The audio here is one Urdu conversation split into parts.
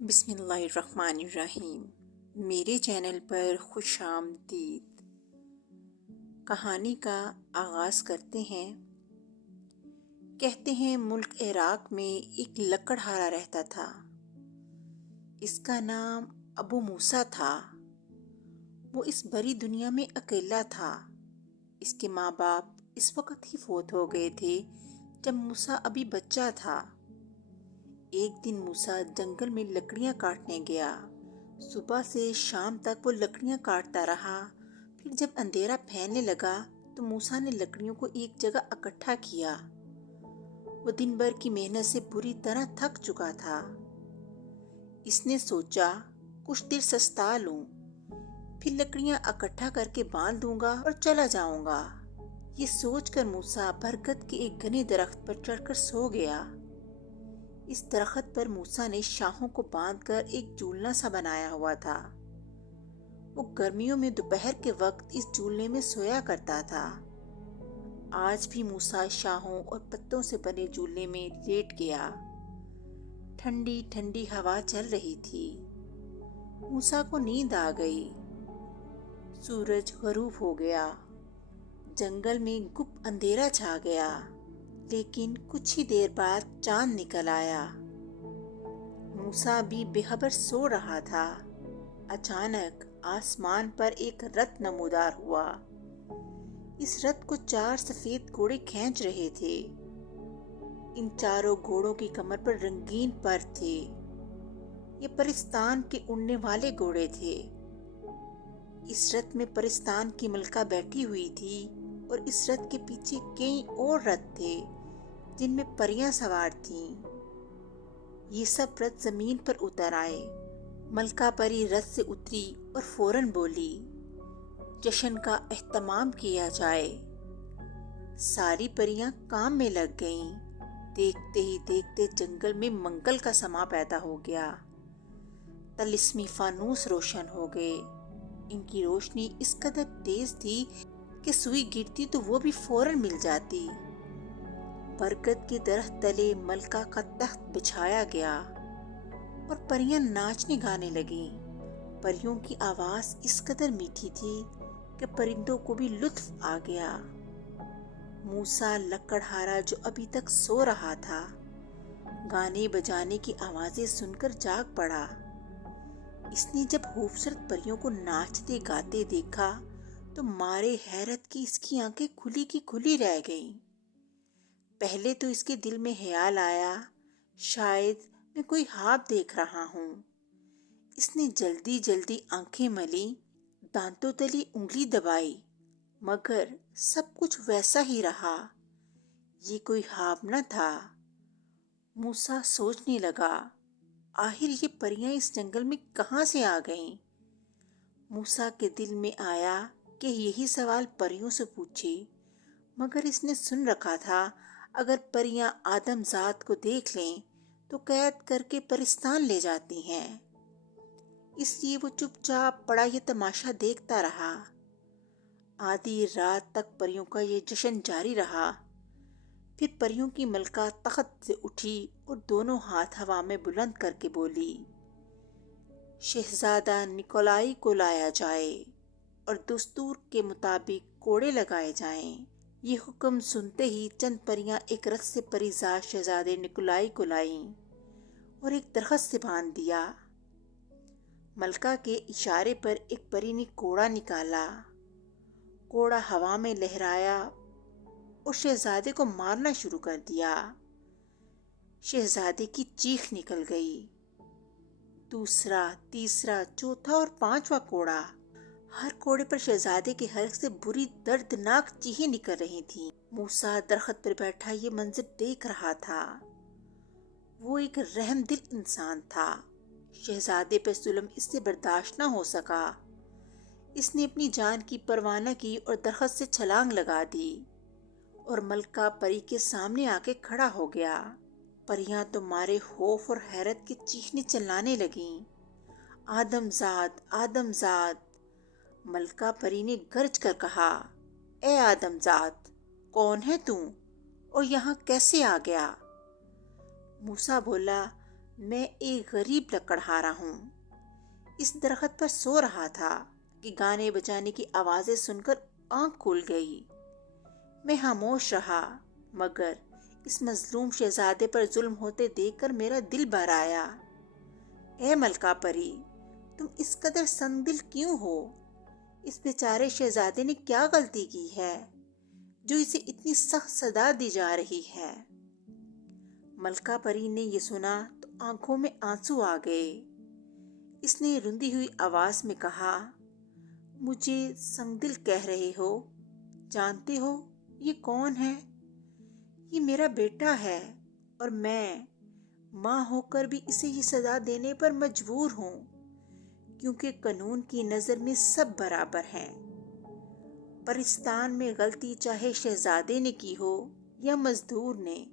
بسم اللہ الرحمن الرحیم۔ میرے چینل پر خوش آمدید۔ کہانی کا آغاز کرتے ہیں۔ کہتے ہیں ملک عراق میں ایک لکڑہارا رہتا تھا۔ اس کا نام ابو موسیٰ تھا۔ وہ اس بڑی دنیا میں اکیلا تھا۔ اس کے ماں باپ اس وقت ہی فوت ہو گئے تھے جب موسیٰ ابھی بچہ تھا۔ ایک دن موسیٰ جنگل میں لکڑیاں کاٹنے گیا۔ صبح سے شام تک وہ لکڑیاں کاٹتا رہا۔ پھر جب اندھیرا پھیلنے لگا تو موسیٰ نے لکڑیوں کو ایک جگہ اکٹھا کیا۔ وہ دن بھر کی محنت سے پوری طرح تھک چکا تھا۔ اس نے سوچا کچھ دیر سستا لوں، پھر لکڑیاں اکٹھا کر کے باندھ دوں گا اور چلا جاؤں گا۔ یہ سوچ کر موسیٰ برگد کے ایک گھنے درخت پر چڑھ کر سو گیا۔ اس درخت پر موسیٰ نے شاخوں کو باندھ کر ایک جھولنا سا بنایا ہوا تھا۔ وہ گرمیوں میں دوپہر کے وقت اس جھولنے میں سویا کرتا تھا۔ آج بھی موسیٰ شاخوں اور پتوں سے بنے جھولنے میں لیٹ گیا۔ ٹھنڈی ٹھنڈی ہوا چل رہی تھی۔ موسیٰ کو نیند آ گئی۔ سورج غروب ہو گیا۔ جنگل میں گپ اندھیرا چھا گیا، لیکن کچھ ہی دیر بعد چاند نکل آیا۔ موسیٰ بھی بے خبر سو رہا تھا۔ اچانک آسمان پر ایک رتھ نمودار ہوا۔ اس رتھ کو 4 سفید گھوڑے کھینچ رہے تھے۔ ان چاروں گھوڑوں کی کمر پر رنگین پر تھے۔ یہ پرستان کے اڑنے والے گھوڑے تھے۔ اس رتھ میں پرستان کی ملکہ بیٹھی ہوئی تھی اور اس رتھ کے پیچھے کئی اور رتھ تھے جن میں پریاں سوار تھیں۔ یہ سب رتھ زمین پر اتر آئے۔ ملکہ پری رتھ سے اتری اور فوراً بولی، جشن کا اہتمام کیا جائے۔ ساری پریاں کام میں لگ گئیں۔ دیکھتے ہی دیکھتے جنگل میں منگل کا سماں پیدا ہو گیا۔ طلسمی فانوس روشن ہو گئے۔ ان کی روشنی اس قدر تیز تھی کہ سوئی گرتی تو وہ بھی فوراً مل جاتی۔ برگد کے درخت تلے ملکہ کا تخت بچھایا گیا اور پریاں ناچنے گانے لگیں۔ پریوں کی آواز اس قدر میٹھی تھی کہ پرندوں کو بھی لطف آ گیا۔ موسیٰ لکڑہارا جو ابھی تک سو رہا تھا، گانے بجانے کی آوازیں سن کر جاگ پڑا۔ اس نے جب خوبصورت پریوں کو ناچتے گاتے دیکھا تو مارے حیرت کی اس کی آنکھیں کھلی کی کھلی رہ گئیں۔ پہلے تو اس کے دل میں خیال آیا، شاید میں کوئی خواب دیکھ رہا ہوں۔ اس نے جلدی جلدی آنکھیں ملیں، دانتوں تلے انگلی دبائی، مگر سب کچھ ویسا ہی رہا۔ یہ کوئی خواب نہ تھا۔ موسیٰ سوچنے لگا، آخر یہ پریاں اس جنگل میں کہاں سے آ گئیں؟ موسیٰ کے دل میں آیا کہ یہی سوال پریوں سے پوچھے، مگر اس نے سن رکھا تھا اگر پریاں آدم ذات کو دیکھ لیں تو قید کر کے پرستان لے جاتی ہیں۔ اس لیے وہ چپ چاپ پڑا یہ تماشا دیکھتا رہا۔ آدھی رات تک پریوں کا یہ جشن جاری رہا۔ پھر پریوں کی ملکہ تخت سے اٹھی اور دونوں ہاتھ ہوا میں بلند کر کے بولی، شہزادہ نکولائی کو لایا جائے اور دستور کے مطابق کوڑے لگائے جائیں۔ یہ حکم سنتے ہی چند پریاں ایک رتھ سے پریزاد شہزادے نکولائی کو لائیں اور ایک درخت سے باندھ دیا۔ ملکہ کے اشارے پر ایک پری نے کوڑا نکالا۔ کوڑا ہوا میں لہرایا اور شہزادے کو مارنا شروع کر دیا۔ شہزادے کی چیخ نکل گئی۔ دوسرا، تیسرا، چوتھا اور 5واں کوڑا۔ ہر کوڑے پر شہزادے کے حلق سے بری دردناک چیخیں نکل رہی تھیں۔ موسیٰ درخت پر بیٹھا یہ منظر دیکھ رہا تھا۔ وہ ایک رحم دل انسان تھا۔ شہزادے پر ظلم اس سے برداشت نہ ہو سکا۔ اس نے اپنی جان کی پرواہ نہ کی اور درخت سے چھلانگ لگا دی اور ملکہ پری کے سامنے آ کے کھڑا ہو گیا۔ پریاں تو مارے خوف اور حیرت کے چیخنے چلانے لگیں، آدم زاد، آدم زاد۔ ملکہ پری نے گرج کر کہا، اے آدم زاد، کون ہے تو اور یہاں کیسے آ گیا؟ موسیٰ بولا، میں ایک غریب لکڑہارا ہوں، اس درخت پر سو رہا تھا کہ گانے بجانے کی آوازیں سن کر آنکھ کھل گئی۔ میں خاموش رہا، مگر اس مظلوم شہزادے پر ظلم ہوتے دیکھ کر میرا دل بھر آیا۔ اے ملکہ پری، تم اس قدر سنگ دل کیوں ہو؟ اس بیچارے شہزادے نے کیا غلطی کی ہے جو اسے اتنی سخت سزا دی جا رہی ہے؟ ملکہ پری نے یہ سنا تو آنکھوں میں آنسو آ گئے۔ اس نے روندی ہوئی آواز میں کہا، مجھے سنگ دل کہہ رہے ہو؟ جانتے ہو یہ کون ہے؟ یہ میرا بیٹا ہے، اور میں ماں ہو کر بھی اسے یہ سزا دینے پر مجبور ہوں، کیونکہ قانون کی نظر میں سب برابر ہیں۔ پرستان میں غلطی چاہے شہزادے نے کی ہو یا مزدور نے،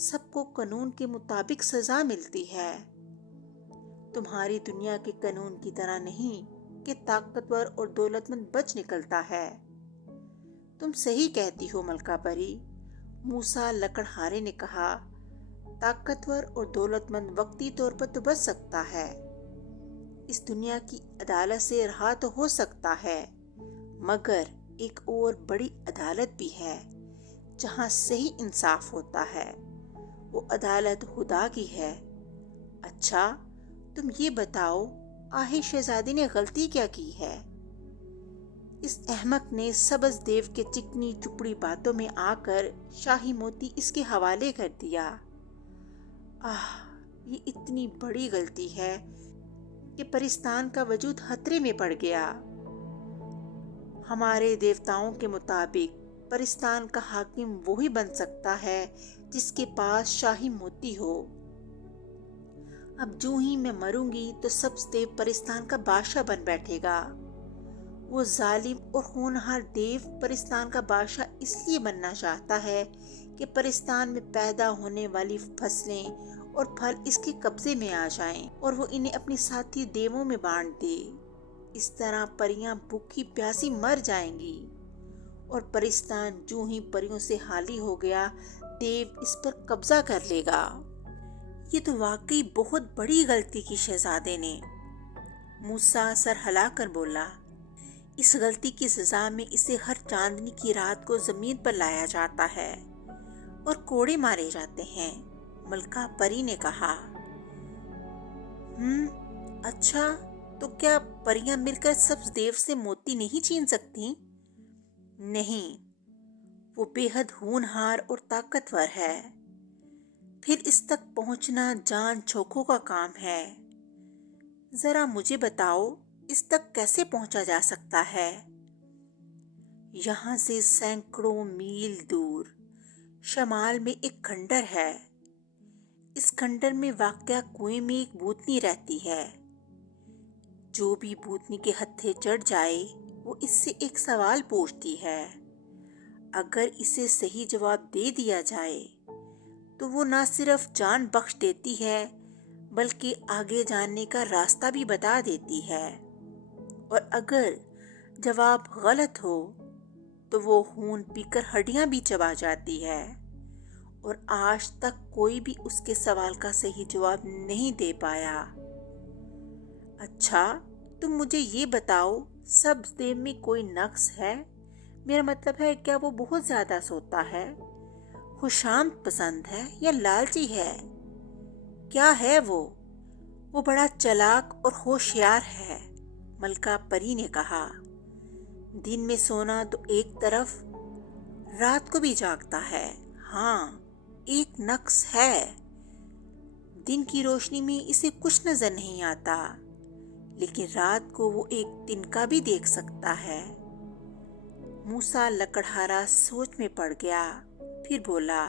سب کو قانون کے مطابق سزا ملتی ہے۔ تمہاری دنیا کے قانون کی طرح نہیں کہ طاقتور اور دولت مند بچ نکلتا ہے۔ تم صحیح کہتی ہو ملکہ پری، موسیٰ لکڑہارے نے کہا، طاقتور اور دولت مند وقتی طور پر تو بچ سکتا ہے، اس دنیا کی عدالت سے رہا تو ہو سکتا ہے، مگر ایک اور بڑی عدالت بھی ہے جہاں صحیح انصاف ہوتا ہے، وہ عدالت خدا کی ہے۔ اچھا تم یہ بتاؤ، آخر شہزادے نے غلطی کیا کی ہے؟ اس احمق نے سبز دیو کے چکنی چپڑی باتوں میں آ کر شاہی موتی اس کے حوالے کر دیا۔ یہ اتنی بڑی غلطی ہے کہ پرستان کا وجود خطرے میں پڑ گیا۔ ہمارے دیوتاؤں کے مطابق پرستان کا حاکم وہی بن سکتا ہے جس کے پاس شاہی موتی ہو۔ اب جو ہی میں مروں گی تو سبز دیو پرستان کا بادشاہ بن بیٹھے گا۔ وہ ظالم اور ہونہار دیو پرستان کا بادشاہ اس لیے بننا چاہتا ہے کہ پرستان میں پیدا ہونے والی فصلیں اور پھل اس کے قبضے میں آ جائیں اور وہ انہیں اپنی ساتھی دیووں میں بانٹ دے۔ اس طرح پریاں بھوکی پیاسی مر جائیں گی، اور پرستان جو ہی پریوں سے خالی ہو گیا، دیو اس پر قبضہ کر لے گا۔ یہ تو واقعی بہت بڑی غلطی کی شہزادے نے، موسیٰ سر ہلا کر بولا۔ اس غلطی کی سزا میں اسے ہر چاندنی کی رات کو زمین پر لایا جاتا ہے اور کوڑے مارے جاتے ہیں، ملکہ پری نے کہا۔ اچھا تو کیا پریاں مل کر سبز دیو سے موتی نہیں چھین سکتی؟ نہیں، وہ بے حد ہونہار اور طاقتور ہے، پھر اس تک پہنچنا جان چھوکوں کا کام ہے۔ ذرا مجھے بتاؤ اس تک کیسے پہنچا جا سکتا ہے؟ یہاں سے سینکڑوں میل دور شمال میں ایک کھنڈر ہے۔ اس کھنڈر میں واقع کنویں میں ایک بھوتنی رہتی ہے۔ جو بھی بھوتنی کے ہتھے چڑھ جائے وہ اس سے ایک سوال پوچھتی ہے۔ اگر اسے صحیح جواب دے دیا جائے تو وہ نہ صرف جان بخش دیتی ہے بلکہ آگے جانے کا راستہ بھی بتا دیتی ہے، اور اگر جواب غلط ہو تو وہ خون پی کر ہڈیاں بھی چبا جاتی ہے، اور آج تک کوئی بھی اس کے سوال کا صحیح جواب نہیں دے پایا۔ اچھا تم مجھے یہ بتاؤ، سبز دیو میں کوئی نقص ہے؟ میرا مطلب ہے کیا وہ بہت زیادہ سوتا ہے، خوشامد پسند ہے یا لالچی ہے؟ کیا ہے وہ بڑا چالاک اور ہوشیار ہے، ملکہ پری نے کہا۔ دن میں سونا تو ایک طرف، رات کو بھی جاگتا ہے۔ ہاں ایک نقص ہے، دن کی روشنی میں اسے کچھ نظر نہیں آتا، لیکن رات کو وہ ایک تنکا بھی دیکھ سکتا ہے۔ موسیٰ لکڑہارا سوچ میں پڑ گیا، پھر بولا،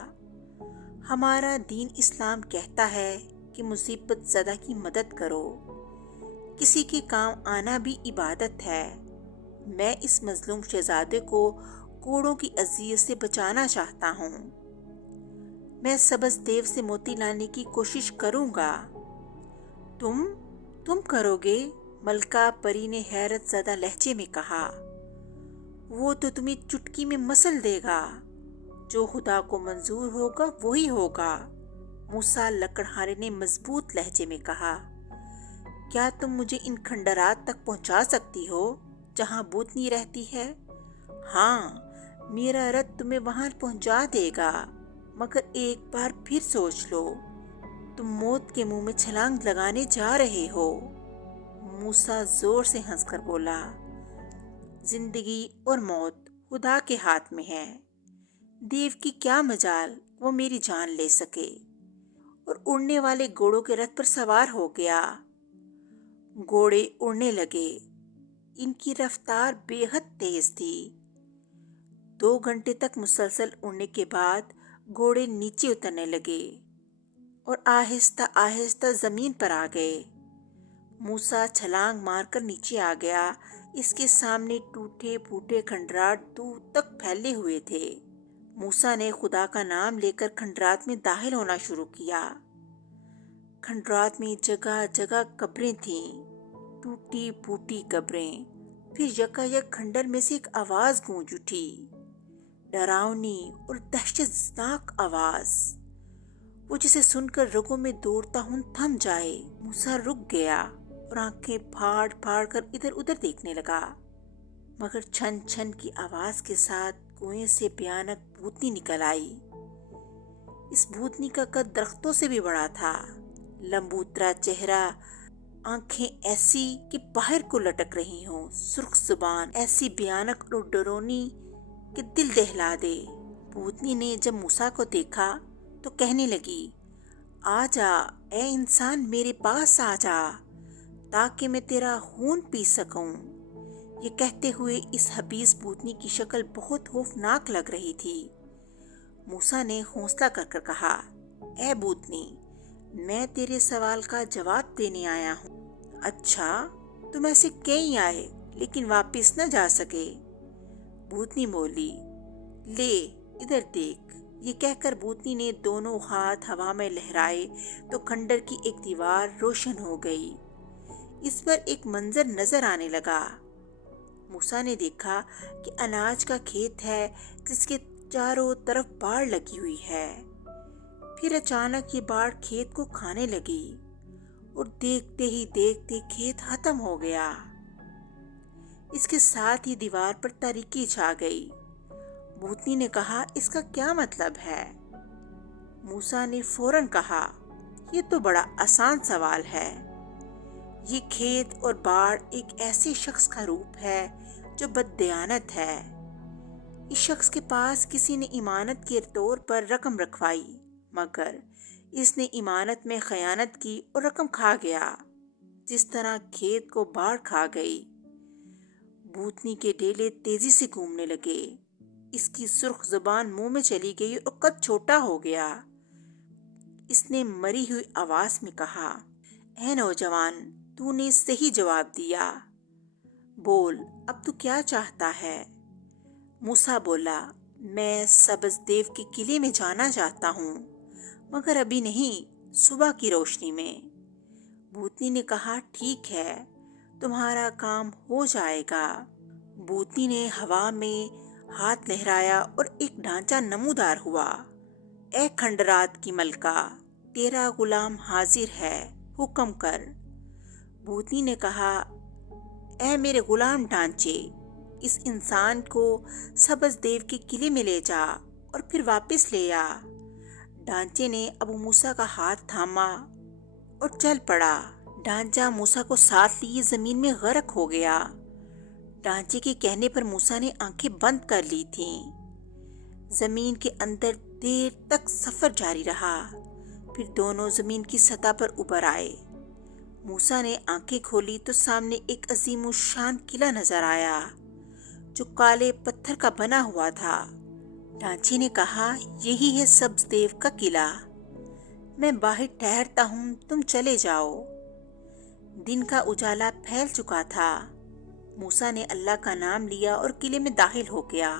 ہمارا دین اسلام کہتا ہے کہ مصیبت زدہ کی مدد کرو، کسی کے کام آنا بھی عبادت ہے۔ میں اس مظلوم شہزادے کو کوڑوں کی اذیت سے بچانا چاہتا ہوں، میں سبز دیو سے موتی لانے کی کوشش کروں گا۔ تم کرو گے؟ ملکہ پری نے حیرت زدہ لہجے میں کہا۔ وہ تو تمہیں چٹکی میں مسل دے گا، جو خدا کو منظور ہوگا وہی ہوگا، موسیٰ لکڑہارے نے مضبوط لہجے میں کہا، کیا تم مجھے ان کھنڈرات تک پہنچا سکتی ہو جہاں بھوتنی رہتی ہے؟ ہاں، میرا رتھ تمہیں وہاں پہنچا دے گا، مگر ایک بار پھر سوچ لو، تم موت کے منہ میں چھلانگ لگانے جا رہے ہو۔ موسیٰ زور سے ہنس کر بولا، زندگی اور موت خدا کے ہاتھ میں ہے، دیو کی کیا مجال وہ میری جان لے سکے، اور اڑنے والے گھوڑوں کے رتھ پر سوار ہو گیا۔ گھوڑے اڑنے لگے، ان کی رفتار بے حد تیز تھی۔ 2 گھنٹے تک مسلسل اڑنے کے بعد گھوڑے نیچے اترنے لگے اور آہستہ آہستہ زمین پر آ گئے۔ موسیٰ چھلانگ مار کر نیچے آ گیا۔ اس کے سامنے ٹوٹے پھوٹے کھنڈرات دور تک پھیلے ہوئے تھے۔ موسیٰ نے خدا کا نام لے کر کھنڈرات میں داخل ہونا شروع کیا۔ کھنڈرات میں جگہ جگہ قبریں تھیں، ٹوٹی پھوٹی قبریں۔ پھر یکایک کھنڈر میں سے ایک آواز گونج اٹھی، ڈراؤنی اور دہشت ناک آواز، وہ جسے سن کر رگوں میں دوڑتا خون تھم جائے۔ موسیٰ رک گیا اور آنکھیں پھاڑ پھاڑ کر ادھر ادھر دیکھنے لگا، مگر چھن چھن کی آواز کے ساتھ کنویں سے بھیانک بھوتنی نکل آئی۔ اس بھوتنی کا قد درختوں سے بھی بڑا تھا، لمبوترا چہرہ، آنکھیں ایسی کہ باہر کو لٹک رہی ہوں، سرخ زبان ایسی بھیانک اور ڈرونی کہ دل دہلا دے۔ بھوتنی نے جب موسیٰ کو دیکھا تو کہنے لگی، آ جا اے انسان، میرے پاس آ جا تاکہ میں تیرا خون پی سکوں۔ یہ کہتے ہوئے اس حبیس بھوتنی کی شکل بہت خوفناک لگ رہی تھی۔ موسیٰ نے حوصلہ کر کر کہا، اے بھوتنی، میں تیرے سوال کا جواب دینے آیا ہوں۔ اچھا، تم ایسے کہیں آئے لیکن واپس نہ جا سکے؟ بھوتنی بولی، لے ادھر دیکھ۔ یہ کہہ کر بھوتنی نے دونوں ہاتھ ہوا میں لہرائے تو کھنڈر کی ایک دیوار روشن ہو گئی۔ اس پر ایک منظر نظر آنے لگا۔ موسیٰ نے دیکھا کہ اناج کا کھیت ہے جس کے چاروں طرف باڑ لگی ہوئی ہے۔ پھر اچانک یہ باڑ کھیت کو کھانے لگی اور دیکھتے ہی دیکھتے کھیت ختم ہو گیا۔ اس کے ساتھ ہی دیوار پر تاریکی چھا گئی۔ بھوتنی نے کہا، اس کا کیا مطلب ہے؟ موسیٰ نے فوراً کہا، یہ تو بڑا آسان سوال ہے۔ یہ کھیت اور باڑ ایک ایسے شخص کا روپ ہے جو بددیانت ہے۔ اس شخص کے پاس کسی نے امانت کے طور پر رقم رکھوائی، مگر اس نے امانت میں خیانت کی اور رقم کھا گیا، جس طرح کھیت کو باڑ کھا گئی۔ بھوتنی کے ڈیلے تیزی سے گھومنے لگے، اس کی سرخ زبان منہ میں چلی گئی اور قد چھوٹا ہو گیا۔ اس نے مری ہوئی آواز میں کہا، اے نوجوان، تو نے صحیح جواب دیا، بول اب تو کیا چاہتا ہے؟ موسیٰ بولا، میں سبز دیو کے قلعے میں جانا چاہتا ہوں، مگر ابھی نہیں، صبح کی روشنی میں۔ بھوتنی نے کہا، ٹھیک ہے، تمہارا کام ہو جائے گا۔ بھوتنی نے ہوا میں ہاتھ لہرایا اور ایک ڈھانچہ نمودار ہوا۔ اے کھنڈرات کی ملکہ، تیرا غلام حاضر ہے، حکم کر۔ بھوتنی نے کہا، اے میرے غلام ڈھانچے، اس انسان کو سبز دیو کے قلعے میں لے جا اور پھر واپس لے آ۔ ڈھانچے نے ابو موسیٰ کا ہاتھ تھاما اور چل پڑا۔ ڈھانچہ موسیٰ کو ساتھ لیے زمین میں غرق ہو گیا۔ ڈھانچے کے کہنے پر موسیٰ نے آنکھیں بند کر لی تھیں۔ زمین کے اندر دیر تک سفر جاری رہا، پھر دونوں زمین کی سطح پر ابھر آئے۔ موسیٰ نے آنکھیں کھولی تو سامنے ایک عظیم الشان قلعہ نظر آیا جو کالے پتھر کا بنا ہوا تھا۔ ڈھانچے نے کہا، یہی ہے سبز دیو کا قلعہ، میں باہر ٹھہرتا ہوں، تم چلے جاؤ۔ دن کا اجالا پھیل چکا تھا۔ موسیٰ نے اللہ کا نام لیا اور قلعے میں داخل ہو گیا۔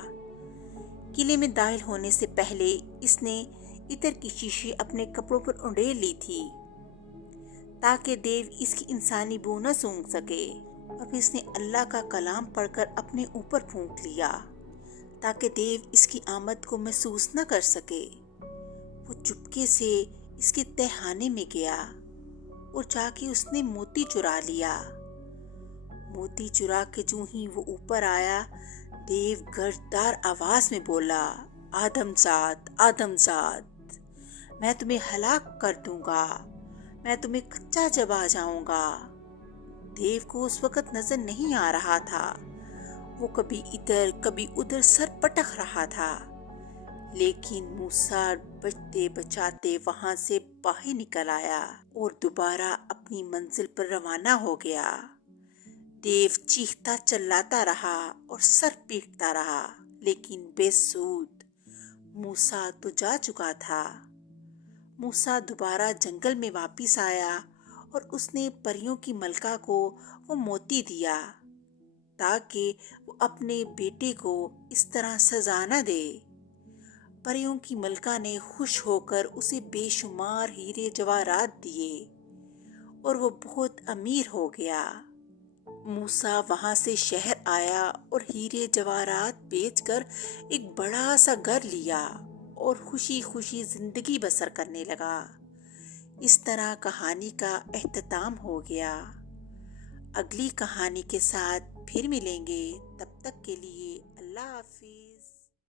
قلعے میں داخل ہونے سے پہلے اس نے عطر کی شیشی اپنے کپڑوں پر انڈیل لی تھی تاکہ دیو اس کی انسانی بو نہ سونگھ سکے۔ اب اس نے اللہ کا کلام پڑھ کر اپنے اوپر پھونک لیا تاکہ دیو اس کی آمد کو محسوس نہ کر سکے۔ وہ چپکے سے اس کے تہخانے میں گیا اور جا کے اس نے موتی چرا لیا۔ موتی چرا کے جو ہی وہ اوپر آیا، دیو گرددار آواز میں بولا، آدم زاد، آدم زاد، میں تمہیں ہلاک کر دوں گا، میں تمہیں کچا چبا جاؤں گا۔ دیو کو اس وقت نظر نہیں آ رہا تھا، وہ کبھی ادھر کبھی ادھر سر پٹک رہا تھا، لیکن موسیٰ بچتے بچاتے وہاں سے باہر نکل آیا اور دوبارہ اپنی منزل پر روانہ ہو گیا۔ دیو چیختا چلاتا رہا اور سر پیٹتا رہا، لیکن بے سود، موسیٰ تو جا چکا تھا۔ موسیٰ دوبارہ جنگل میں واپس آیا اور اس نے پریوں کی ملکہ کو وہ موتی دیا تاکہ وہ اپنے بیٹے کو اس طرح سزا نہ دے۔ پریوں کی ملکہ نے خوش ہو کر اسے بے شمار ہیرے جواہرات دیے اور وہ بہت امیر ہو گیا۔ موسیٰ وہاں سے شہر آیا اور ہیرے جواہرات بیچ کر ایک بڑا سا گھر لیا اور خوشی خوشی زندگی بسر کرنے لگا۔ اس طرح کہانی کا اختتام ہو گیا۔ اگلی کہانی کے ساتھ پھر ملیں گے، تب تک کے لیے اللہ حافظ۔